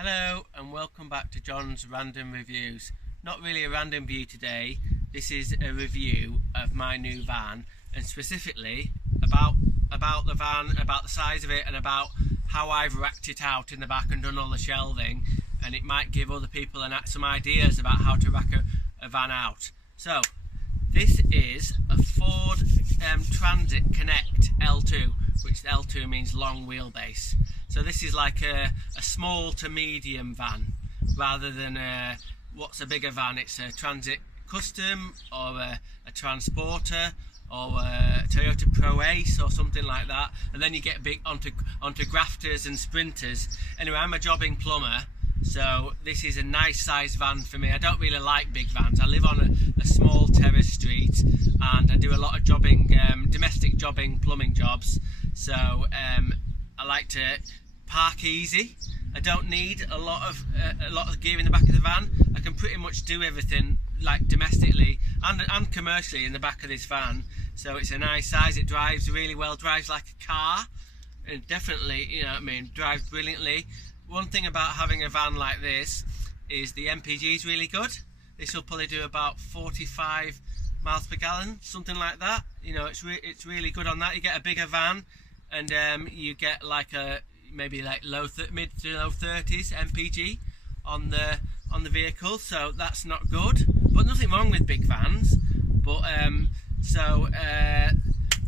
Hello and welcome back to John's Random Reviews. Not really a random view today, this is a review of my new van, and specifically about the van, about the size of it, and about how I've racked it out in the back and done all the shelving, and it might give other people some ideas about how to rack a van out. So this is a Ford Transit Connect L2, which L2 means long wheelbase. So this is like a small to medium van, rather than what's a bigger van. It's a Transit Custom or a Transporter or a Toyota Pro Ace or something like that, and then you get big onto grafters and sprinters. Anyway, I'm a jobbing plumber, so this is a nice sized van for me. I don't really like big vans. I live on a small terrace street and I do a lot of jobbing, domestic jobbing, plumbing jobs. So I like to park easy. I don't need a lot of gear in the back of the van. I can pretty much do everything like domestically and commercially in the back of this van. So it's a nice size. It drives really well, drives like a car, and definitely, you know what I mean, drives brilliantly. One thing about having a van like this is the MPG is really good. This will probably do about 45 miles per gallon, something like that. You know, it's really good on that. You get a bigger van, and you get like maybe like mid to low 30s MPG on the vehicle, so that's not good. But nothing wrong with big vans. But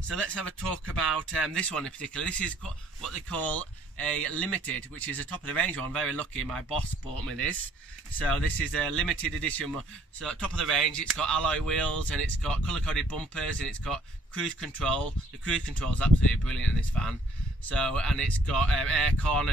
so let's have a talk about this one in particular. This is what they call a limited, which is a top of the range one. Very lucky, my boss bought me this. So this is a limited edition. So top of the range, it's got alloy wheels and it's got colour coded bumpers and it's got cruise control. The cruise control is absolutely brilliant in this van. So, and it's got aircon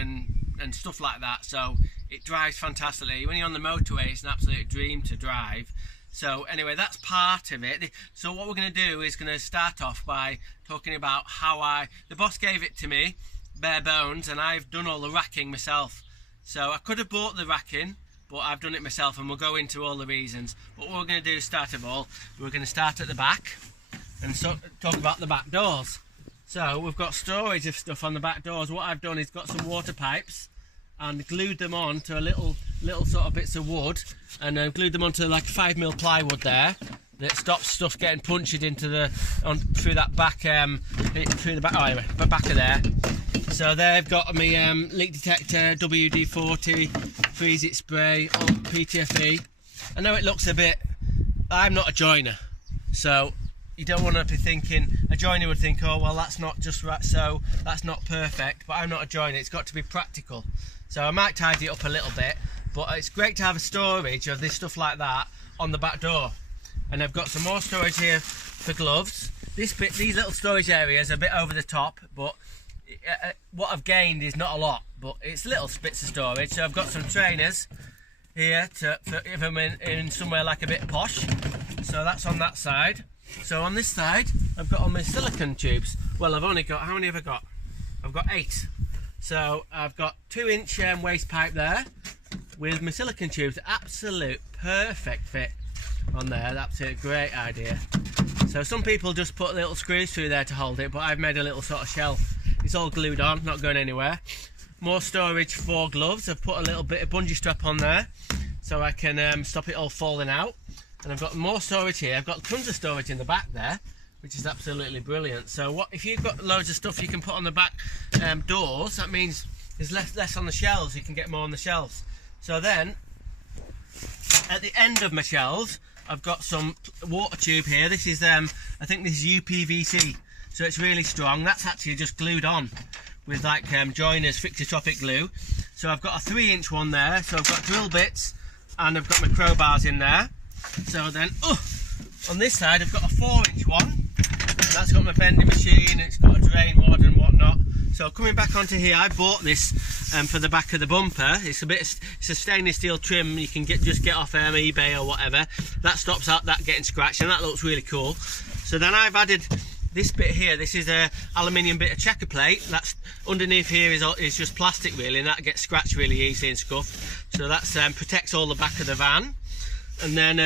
and stuff like that. So it drives fantastically. When you're on the motorway, it's an absolute dream to drive. So anyway, that's part of it. So what we're going to do is going to start off by talking about how the boss gave it to me, bare bones, and I've done all the racking myself. So I could have bought the racking, but I've done it myself, and we'll go into all the reasons. But what we're going to do, start of all, we're going to start at the back and talk about the back doors. So we've got storage of stuff on the back doors. What I've done is got some water pipes and glued them on to a little sort of bits of wood, and glued them onto like 5mm plywood there that stops stuff getting punctured into through that back back of there. So they've got me leak detector, WD-40, freeze it spray, PTFE. I know it looks a bit, I'm not a joiner, so you don't want to be thinking, a joiner would think, oh well, that's not just right, so that's not perfect. But I'm not a joiner, it's got to be practical. So I might tidy it up a little bit, but it's great to have a storage of this stuff like that on the back door. And I've got some more storage here for gloves. These little storage areas are a bit over the top, but what I've gained is not a lot, but it's little bits of storage. So I've got some trainers here if I'm in somewhere like a bit posh. So that's on that side. So on this side, I've got all my silicone tubes. Well, I've only got, how many have I got? I've got 8. So I've got 2-inch waste pipe there with my silicone tubes. Absolute perfect fit on there. That's a great idea. So some people just put little screws through there to hold it, but I've made a little sort of shelf. It's all glued on, not going anywhere. More storage for gloves. I've put a little bit of bungee strap on there so I can stop it all falling out. And I've got more storage here. I've got tons of storage in the back there, which is absolutely brilliant. So if you've got loads of stuff you can put on the back doors, that means there's less on the shelves. You can get more on the shelves. So then, at the end of my shelves, I've got some water tube here. This is, I think this is UPVC, so it's really strong. That's actually just glued on with like joiners, Fixotropic glue. So I've got a 3-inch one there. So I've got drill bits and I've got my crowbars in there. So then, on this side I've got a 4-inch one. That's got my bending machine, it's got a drain rod and whatnot. So coming back onto here, I bought this for the back of the bumper. It's a stainless steel trim you can just get off eBay or whatever. That stops out that getting scratched, and that looks really cool. So then I've added this bit here. This is a aluminium bit of checker plate. That's underneath here is just plastic really, and that gets scratched really easily and scuffed. So that protects all the back of the van. And then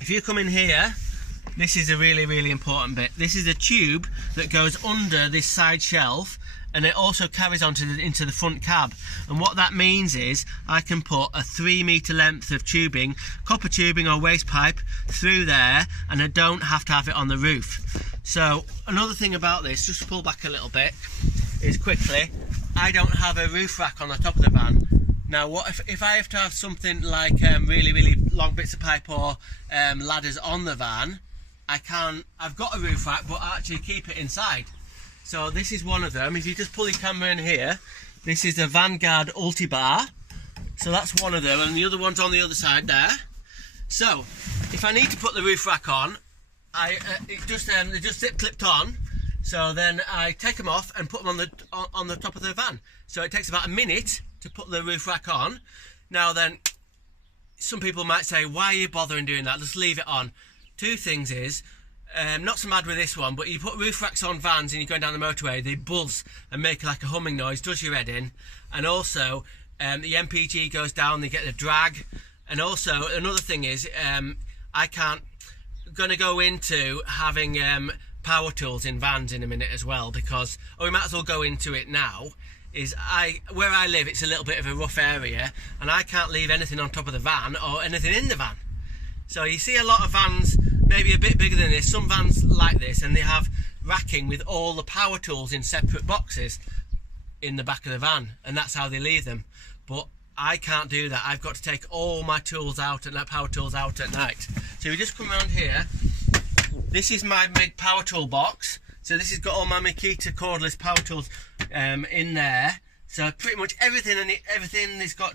if you come in here, this is a really important bit. This is a tube that goes under this side shelf and it also carries on to into the front cab. And what that means is I can put a 3 metre length of tubing, copper tubing or waste pipe through there, and I don't have to have it on the roof. So another thing about this, just to pull back a little bit, is quickly, I don't have a roof rack on the top of the van. Now what if I have to have something like really long bits of pipe or ladders on the van, I can, I've got a roof rack, but I actually keep it inside. So this is one of them. If you just pull your camera in here, this is the Vanguard Ultibar. So that's one of them, and the other one's on the other side there. So if I need to put the roof rack on, they're just zip clipped on. So then I take them off and put them on the top of the van. So it takes about a minute to put the roof rack on. Now then, some people might say, why are you bothering doing that? Just leave it on. Two things is, not so mad with this one, but you put roof racks on vans and you're going down the motorway, they buzz and make like a humming noise, does your head in. And also, the MPG goes down, they get the drag. And also, another thing is, I'm going to go into having power tools in vans in a minute as well, because, we might as well go into it now, is where I live, it's a little bit of a rough area, and I can't leave anything on top of the van or anything in the van. So you see a lot of vans, maybe a bit bigger than this, some vans like this, and they have racking with all the power tools in separate boxes in the back of the van, and that's how they leave them. But I can't do that. I've got to take all my tools out, and power tools out at night. So we just come around here. This is my big power tool box. So this has got all my Makita cordless power tools in there. So pretty much everything in it, it's got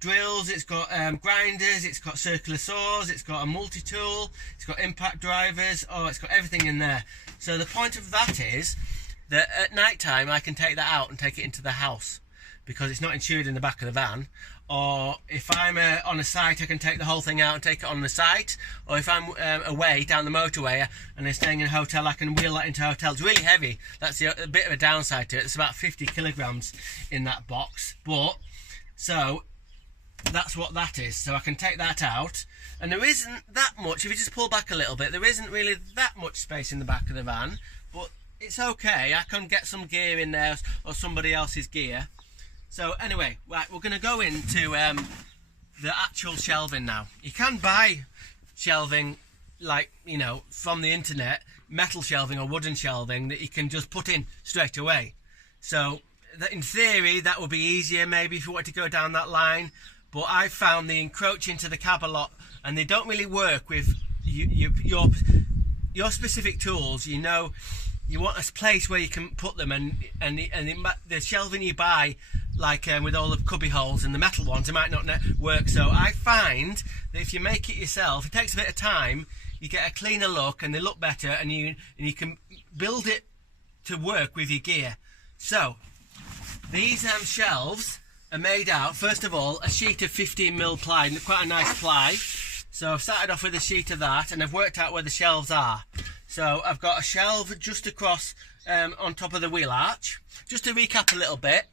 drills, it's got grinders, it's got circular saws, it's got a multi-tool, it's got impact drivers, it's got everything in there. So the point of that is that at night time I can take that out and take it into the house, because it's not insured in the back of the van. Or if I'm on a site, I can take the whole thing out and take it on the site. Or if I'm away down the motorway and I'm staying in a hotel, I can wheel that into a hotel. It's really heavy. That's a bit of a downside to it. It's about 50 kilograms in that box. But, so, that's what that is. So I can take that out. And there isn't that much, if you just pull back a little bit, there isn't really that much space in the back of the van. But it's okay. I can get some gear in there, or somebody else's gear. So anyway, right, we're going to go into the actual shelving now. You can buy shelving, like, you know, from the internet, metal shelving or wooden shelving that you can just put in straight away. So in theory, that would be easier maybe if you want to go down that line. But I've found they encroach into the cab a lot, and they don't really work with your specific tools. You know, you want a place where you can put them, and the shelving you buy, like with all the cubby holes and the metal ones, it might not work. So I find that if you make it yourself, it takes a bit of time, you get a cleaner look and they look better, and you can build it to work with your gear. So these shelves are made out, first of all, a sheet of 15mm ply, quite a nice ply. So I've started off with a sheet of that, and I've worked out where the shelves are. So I've got a shelf just across on top of the wheel arch. Just to recap a little bit,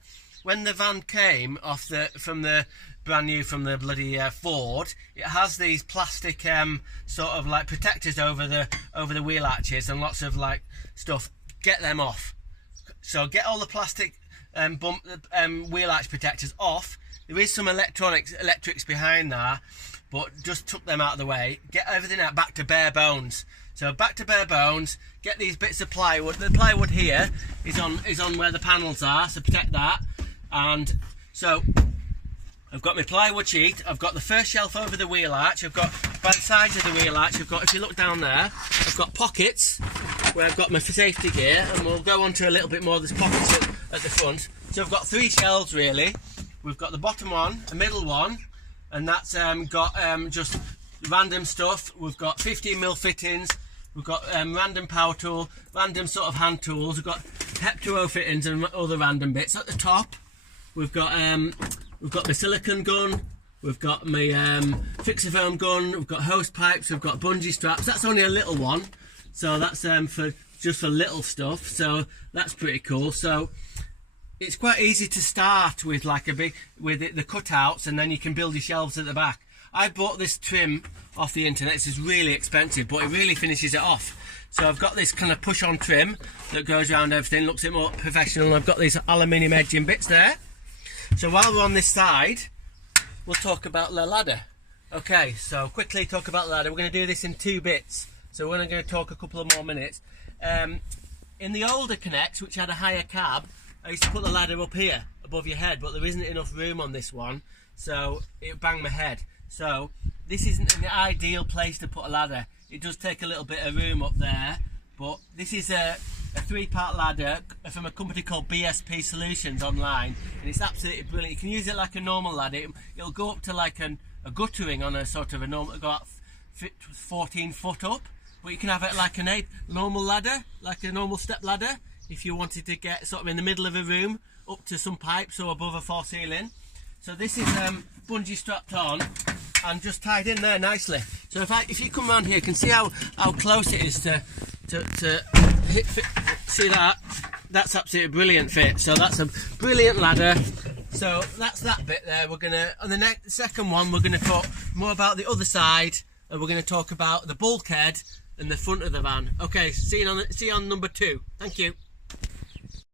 when the van came off from the bloody Ford, it has these plastic sort of like protectors over the wheel arches and lots of like stuff. Get them off. So get all the plastic wheel arch protectors off. There is some electrics behind there, but just took them out of the way. Get everything out back to bare bones. So back to bare bones. Get these bits of plywood. The plywood here is on where the panels are, so protect that. And so I've got my plywood sheet. I've got the first shelf over the wheel arch. I've got by the sides of the wheel arch. I've got, if you look down there, I've got pockets where I've got my safety gear, and we'll go on to a little bit more of this pockets at the front. So I've got 3 shelves really. We've got the bottom one, a middle one, and that's got just random stuff. We've got 15mm fittings. We've got random power tool, random sort of hand tools. We've got Hep2O fittings and other random bits. At the top, we've got my silicone gun. We've got my fixer-foam gun. We've got hose pipes. We've got bungee straps. That's only a little one, so that's for little stuff. So that's pretty cool. So it's quite easy to start with like the cutouts, and then you can build your shelves at the back. I bought this trim off the internet. This is really expensive, but it really finishes it off. So I've got this kind of push-on trim that goes around everything, looks a bit more professional. I've got these aluminium edging bits there. So while we're on this side, we'll talk about the ladder. Okay, so quickly talk about the ladder. We're going to do this in 2 bits. So we're going to talk a couple of more minutes. In the older Connects, which had a higher cab, I used to put the ladder up here above your head, but there isn't enough room on this one, so it banged my head. So this isn't an ideal place to put a ladder. It does take a little bit of room up there, but this is a 3-part ladder from a company called BSP Solutions online, and it's absolutely brilliant. You can use it like a normal ladder. It'll go up to like a guttering on a sort of a normal, go out 14 foot up, but you can have it like a normal ladder, like a normal step ladder, if you wanted to get sort of in the middle of a room up to some pipes or above a false ceiling. So this is bungee strapped on and just tied in there nicely. So if you come around here, you can see how close it is to hit fit. See that? That's absolutely brilliant fit. So that's a brilliant ladder. So that's that bit there. We're gonna on the second one, we're gonna talk more about the other side, and we're gonna talk about the bulkhead and the front of the van. Okay, see you on number 2. Thank you.